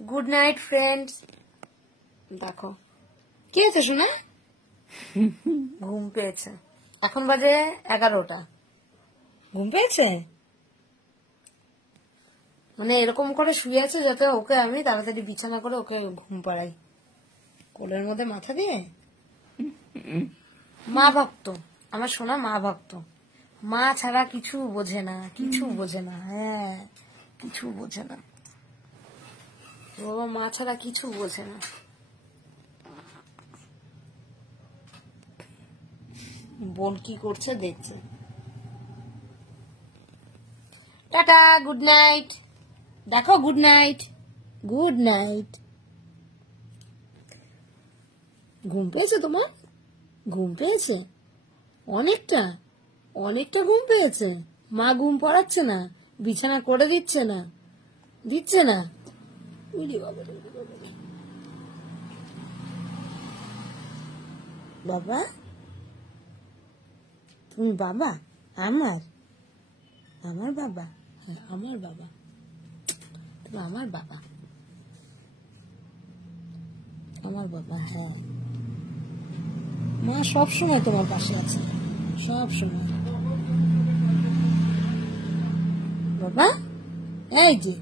Good night friends. দেখো কি হয়েছে শোনা, ঘুম পেয়েছে। এখন বাজে 11টা। ঘুম পেয়েছে মানে এরকম করে শুয়ে আছে যাতে ওকে আমি তাড়াতাড়ি বিছানা করে ওকে ঘুম পাড়াই, কোলের মধ্যে মাথা দিয়ে। মা ভক্ত, আমার সোনা মা ভক্ত, মা ছাড়া কিছু বোঝে না, কিছু বোঝে না। হ্যাঁ, কিছু বোঝে না বাবা, মা ছাড়া কিছু বোঝে না। বোন কি করছে দেখছে। Tata, good night. দেখো গুড নাইট, গুড নাইট। ঘুম পেয়েছে তোমার? ঘুম পেয়েছে অনেকটা, অনেকটা ঘুম পেয়েছে। মা ঘুম পড়াচ্ছে না, বিছানা করে দিচ্ছে না, দিচ্ছে না। বাবা তুমি বাবা আমার, আমার বাবা, হ্যাঁ আমার বাবা, তুমি আমার বাবা, আমার বাবা। হ্যাঁ, মা সব সময় তোমার পাশে আছে, সব সময়। বাবা এই যে